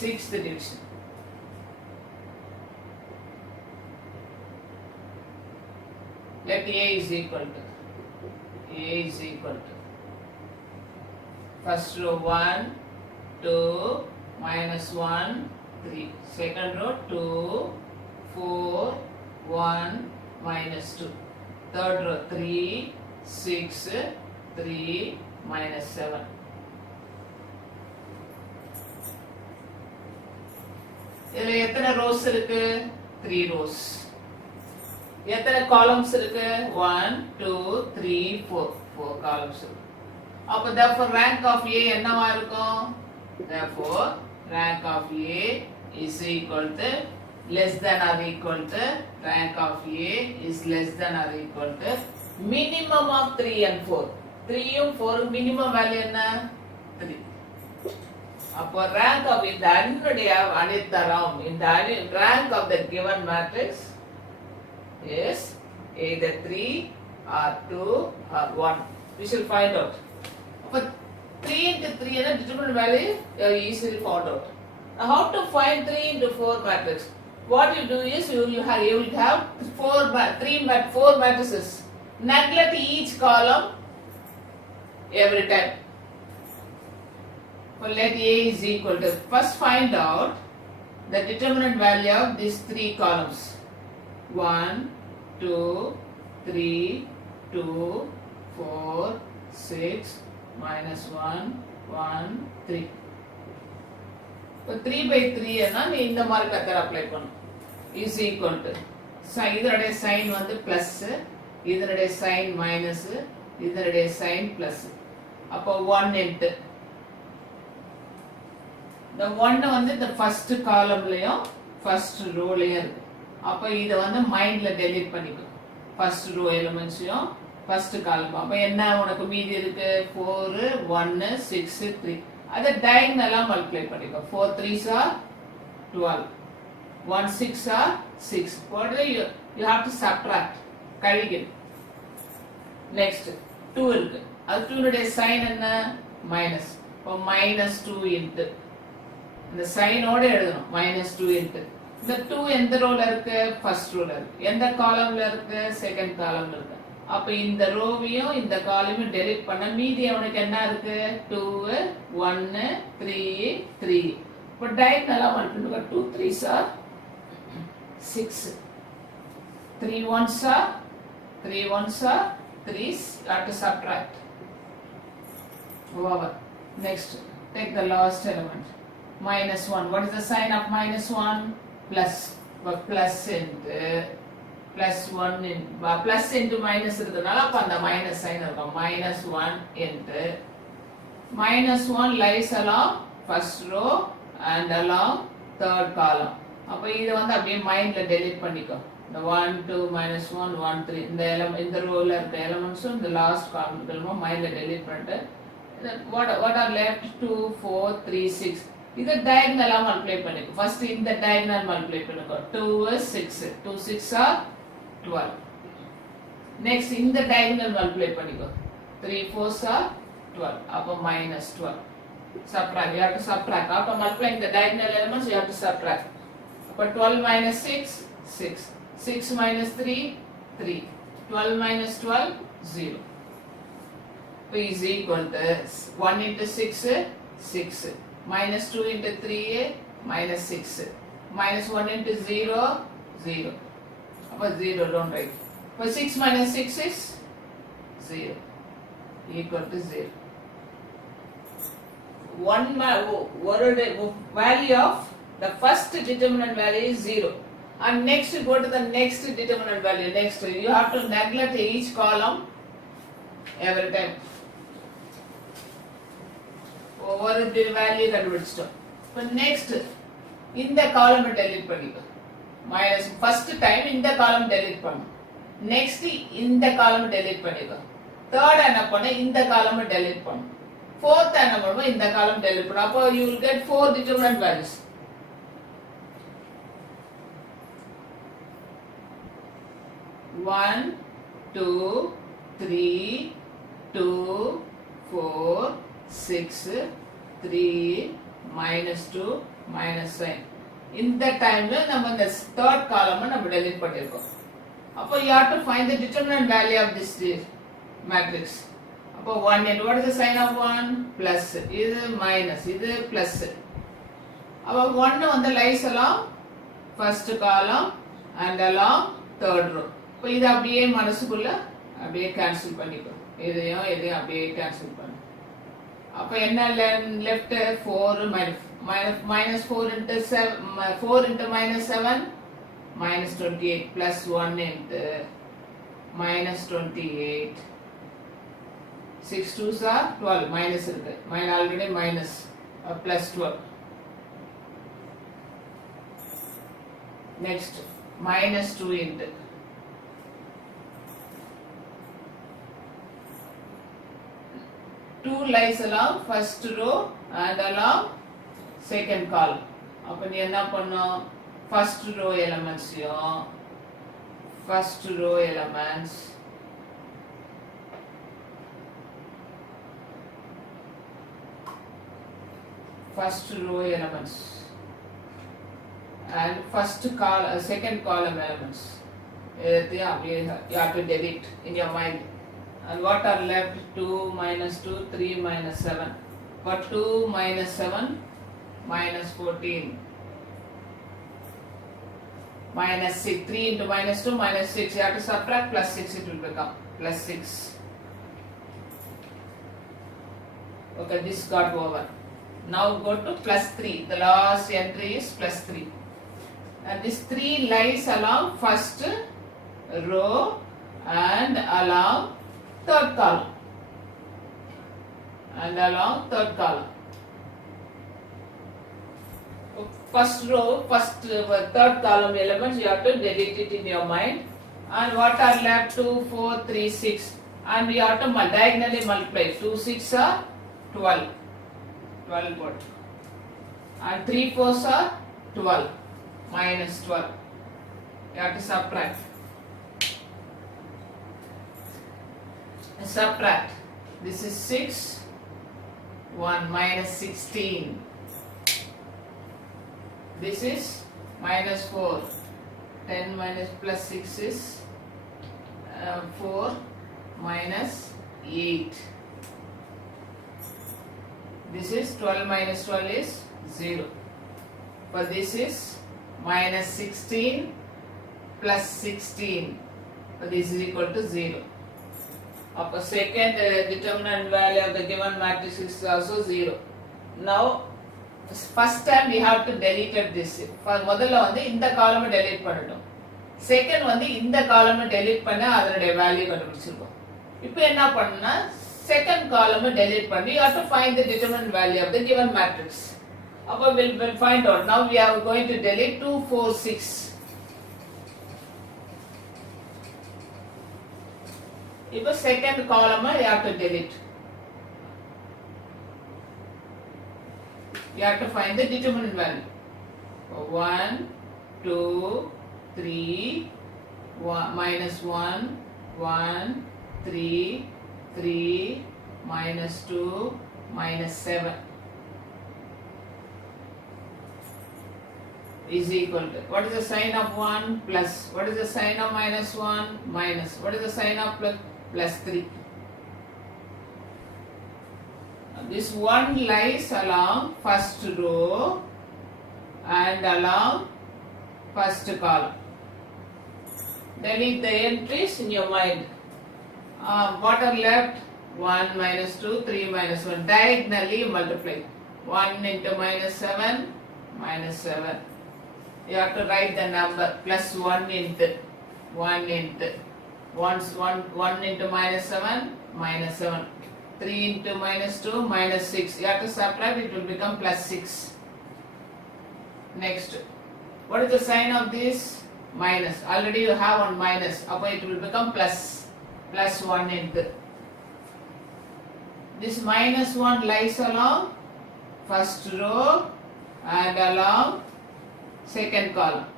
sixth division. Let A is equal to first row 1, 2, minus 1, 3. Second row 2, 4, 1, minus 2. Third row 3, 6, 3, minus 7. இதுல எத்தனை rows இருக்கு? 3 rows. எத்தனை columns இருக்கு? 1, 2, 3, 4 columns இருக்கு. அப்ப therefore rank of A என்னவா இருக்கும்? Therefore rank of A is equal to less than or equal to rank of A is less than or equal to minimum of 3 and 4. 3 யும் 4 minimum value என்ன? 3. அப்போ rank of இந்த அணியுடைய அணித்தரம் இந்த rank of the given matrix is either 3 or 2 or 1. We shall find out. அப்போ 3 into 3 என்ன determinant value you have easily found out. Now how to find 3 into 4 matrix? What you do is you will have 4 matrices. Neglect each column every time. Well, let A is equal to, first find out the determinant value of these 3 columns. 1, 2, 3, 2, 4, 6, minus 1, 1, 3. இப்போ 3 by 3 என்ன நீ இந்த மாதிரி method apply பண்ணு. is equal to இதனுடைய sign வந்து plus, இதனுடைய sign minus, இதனுடைய சைன் பிளஸ். அப்போ 1 into the 1 வந்து இந்த ஃபர்ஸ்ட் காலம்லயும் ஃபர்ஸ்ட் ரோலயும் இருக்கு. அப்போ இத வந்து மைண்ட்ல டெலீட் பண்ணிக்கோ. First row எலிமெண்ட்ஸையும் first column. அப்போ என்ன உனக்கு மீதி இருக்கு? 4, 1, 6, 3. அதை டயகனலா மல்டிப்ளை பண்ணிக்கோ. 4 3s are 12. 1 6 are 6. What you have to subtract. கழிக்கணும். நெக்ஸ்ட் 2 இருக்கு. அது 2 உடைய சைன் என்ன? மைனஸ். அப்போ -2 into இந்த சைனோட எழுதணும். -2 into இந்த 2 எந்த ரோல இருக்கு? ஃபர்ஸ்ட் ரோல இருக்கு. எந்த காலம்ல இருக்கு? செகண்ட் காலம்ல இருக்கு. அப்ப இந்த ரோவையும் இந்த காலமையும் டெலீட் பண்ண மீதி அவனுக்கு என்ன இருக்கு? 2 1 3 3. இப்போ டயகனலா multiply 2 3s are 6. 3 1s are 3s. You have to subtract. Over. Next, take the last element. -1. What is the sign of -1? Plus. But plus into plus 1 in plus into minus இருக்குதுனால அப்ப அந்த minus sign இருக்கும். -1 into -1 lies along first row and along third column. அப்ப இத வந்து அப்படியே மைண்ட்ல delete பண்ணிக்கோ. இந்த 1 2 -1 1 3 இந்த ரோல இருக்க எலிமெண்ட்ஸும் இந்த லாஸ்ட் காலம்களும் மைண்ட்ல டெலீட் பண்ணிட்டு what are left 2 4 3 6. இத டயகனலா மல்டிப்ளை பண்ணிக்கோ. ஃபர்ஸ்ட் இந்த டயகனல் மல்டிப்ளை பண்ணிக்கோ. 2 is 6. 2 6 are 12. நெக்ஸ்ட் இந்த டயகனல் மல்டிப்ளை பண்ணிக்கோ. 3 4s are 12. அப்ப -12. Subtract. You have to subtract. After multiplying the diagonal elements, you have to subtract. அப்ப 12 minus 6 6. 6 minus 3 3. 12 minus 12 0. P is equal to 1 into 6 6. Minus 2 into 3 minus 6. Minus 1 into 0 0. Apa 0 don't write. But 6 minus 6 is 0. Equal to 0. One value of the first determinant value is 0. And next go to the next determinant value. Next you have to neglect each column every time. ஒவ்வொரு value கண்டுபிடிச்சிட்டோம். இப்போ next இந்த காலம் delete பண்ணிக்கோ. Minus first time இந்த காலம் delete பண்ணும். Next இந்த காலம் டெலீட் பண்ணிக்கோ. தேர்ட் என்ன பண்ண இந்த காலம் டெலீட் பண்ணும். ஃபோர்த் என்ன பண்ணுவோம் இந்த காலம் டெலீட் பண்ணும். அப்போ you will get 4 determinant values. One, 2, 3, 2, 4, 6, 3, -2, minus sign. இந்த டைம்ல நம்ம இந்த third column நம்ம delete பண்ணிருக்கோம். அப்போ you have to find the determinant value of this matrix. அப்போ 1 and what is the sign of 1? Plus. இது minus, இது plus. அப்போ 1 வந்து lies along first column and along third row. இப்போ இது அப்படியே மனசுக்குள்ள அப்படியே cancel பண்ணிக்கோ. இதையும் அப்படியே cancel பண்ணு. அப்போ என்ன left 4 minus 4 into 7 4 into minus 7 minus 28 plus 1 into minus 28 6 2s are 12 minus இருக்கு already minus plus 12 next minus 2 into two lies along first row and along second column. அப்ப நீ என்ன பண்ணணும் first row elements and second column elements you have to delete in your mind. And what are left? 2 minus 2 3 minus 7. But 2 minus 7 minus 14 minus 6. 3 into minus 2 minus 6. You have to subtract plus 6, it will become plus 6. Okay, this got over. Now go to plus 3. The last entry is plus 3. And this 3 lies along first row and along third column. First row, third column elements you have to delete it in your mind. And what are left? 2 4 3 6 and you have to diagonally multiply. 2 6 are 12 what? And 3 4s are 12 minus 12. You have to subtract. This is 6 1 minus 16. This is minus 4. 10 minus plus 6 is 4 minus 8. This is 12 minus 12 is 0. But this is minus 16 plus 16. But this is equal to 0. Upper second determinant value of the given matrix is also 0. Now first time we have to delete this. முதல்ல வந்து இந்த காலமை delete பண்ணணும். Second வந்து இந்த காலமை delete பண்ண அதனுடைய value கண்டுபிடிச்சிருக்கோம். இப்போ என்ன பண்ணனும்னா செகண்ட் காலமை delete பண்ணி you have to find the determinant value of the given matrix. அப்போ we'll find out. Now we are going to delete 2 4 6. இப்போ second column you have to delete. You have to find the determinant value. 1 2 3 minus 1 1 3 3 minus 2 minus 7 is equal to, what is the sign of 1? Plus. What is the sign of minus 1? Minus. What is the sign of plus? Plus 3. This 1 lies along first row and along first column. Delete the entries in your mind. What are left? 1 minus 2 3 minus 1. Diagonally multiply. 1 into minus 7 minus 7. You have to write the number plus 1 into 1 into minus 7 minus 7. 3 into minus 2 minus 6. You have to subtract, it will become plus 6. Next, what is the sign of this? Minus. Already you have one minus. Upper it will become plus. Plus 1 into. This minus 1 lies along first row and along second column.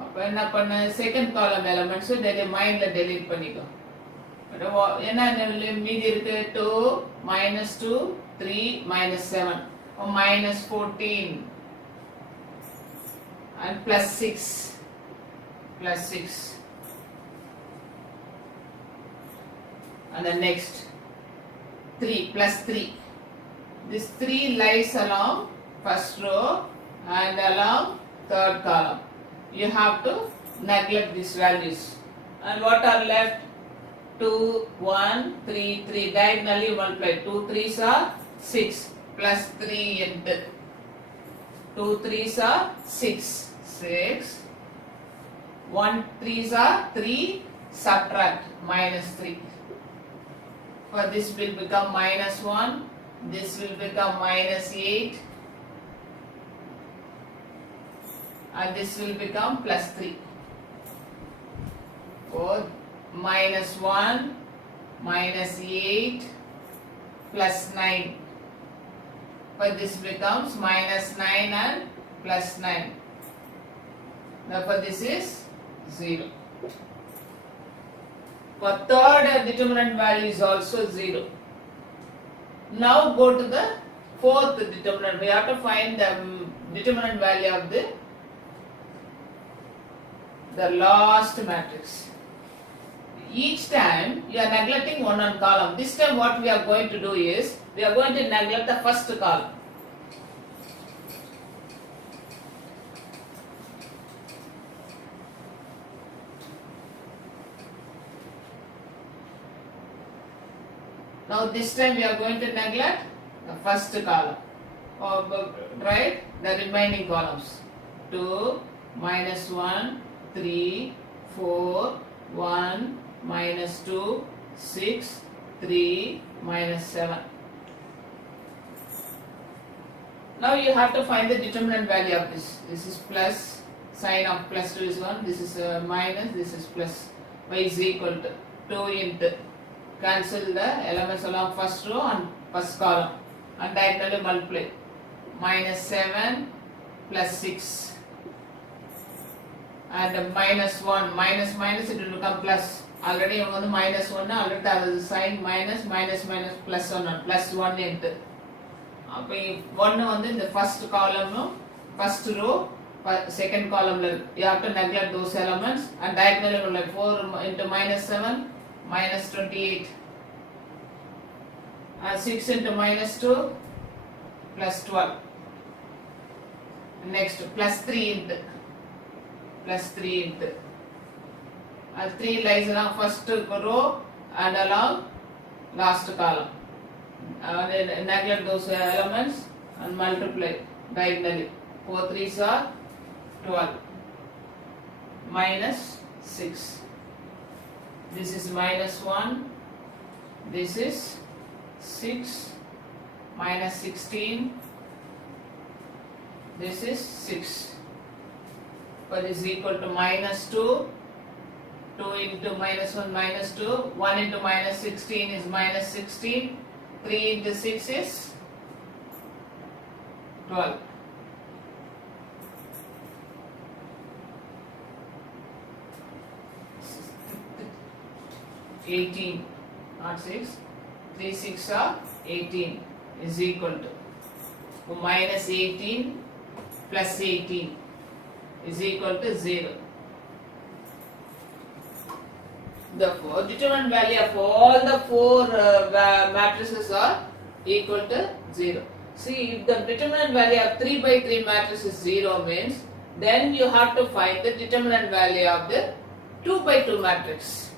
அப்போ என்ன பண்ண second column elements மைண்ட்ல delete பண்ணிக்கோ. என்ன மீதி இருக்கு? 2 minus 2 3 minus 7 minus 14 and plus 6, plus 6. And the next 3 plus 3. This 3 lies along first row and along third column. You have to neglect these values. And what are left? 2, 1, 3, 3. Diagonally multiply. 2 3s are 6 plus 3 into 2 3s are 6. 6. 1 3s are 3. Subtract minus 3. For this will become minus 1. This will become minus 8. And this will become plus 3. For minus 1, minus 8, plus 9. But this becomes minus 9 and plus 9. Therefore, this is 0. For third determinant value is also 0. Now go to the fourth determinant. We have to find the determinant value of the last matrix. Each time you are neglecting one column. This time what we are going to do is, we are going to neglect the first column. Now this time we are going to neglect the first column. Right? The remaining columns. 2, minus 1, 3, 4, 1, minus 2, 6, 3, minus 7. Now you have to find the determinant value of this. This is plus, sign of plus 2 is 1, this is minus, this is plus. Y is equal to 2 into, cancel the elements along first row and first column and diagonally multiply. Minus 7 plus 6 and minus 1, minus minus it will become plus. Already minus 1, already the sign minus, minus minus plus 1, plus 1 into. 1 in the first column, first row, second column, you have to neglect those elements and diagonally like 4 into minus 7, minus 28. And 6 into minus 2, plus 12. Next, plus 3 into, plus 3 into. And 3 lies along first row and along last column. Neglect those elements and multiply diagonally. 4 3s are 12. Minus 6. This is minus 1. This is 6. Minus 16. This is 6. But is equal to minus 2. 2 into minus 1 minus 2. 1 into minus 16 is minus 16. 3 into 6 is 12. $18, not 6. 3 6 are 18 is equal to minus 18 plus 18 is equal to 0. Therefore, determinant value of all the 4 matrices are equal to 0. See, if the determinant value of 3 by 3 matrix is 0 means, then you have to find the determinant value of the 2 by 2 matrix.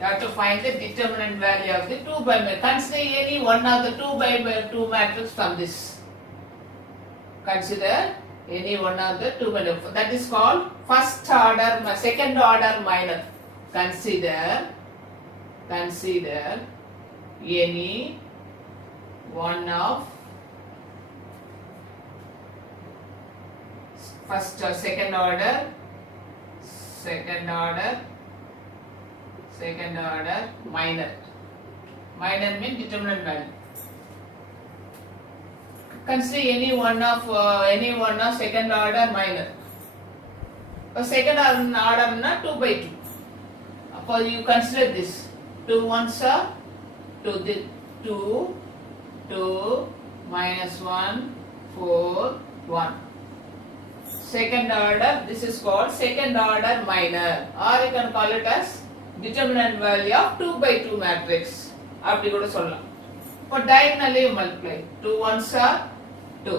You have to find the determinant value of the 2 by matrix. Consider any one of the 2 by 2 matrix from this. Consider any one of the 2 by 2. That is called first order, second order minor. Consider any one of first or second order minor. Minor means determinant value. Consider any one of second order minor. For second order na 2 by 2. For you consider this 2 1s are 2, 2, 2, minus 1, 4, 1. Second order, this is called second order minor, or you can call it as determinant value of 2 by 2 matrix. அப்படி கூட சொல்லலாம். For diagonally you multiply. 2 ones are 2.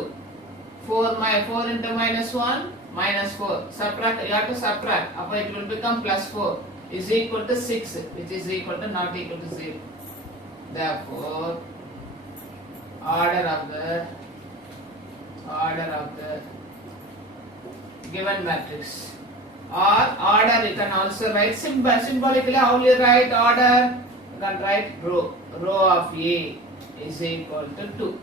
4 into minus 1 minus 4. Subtract, you have to subtract. Appo it will become plus 4 is equal to 6, which is equal to not equal to 0. Therefore, order of the given matrix, or order you can also write symbolically. How will you write order? You can write row of A is equal to 2.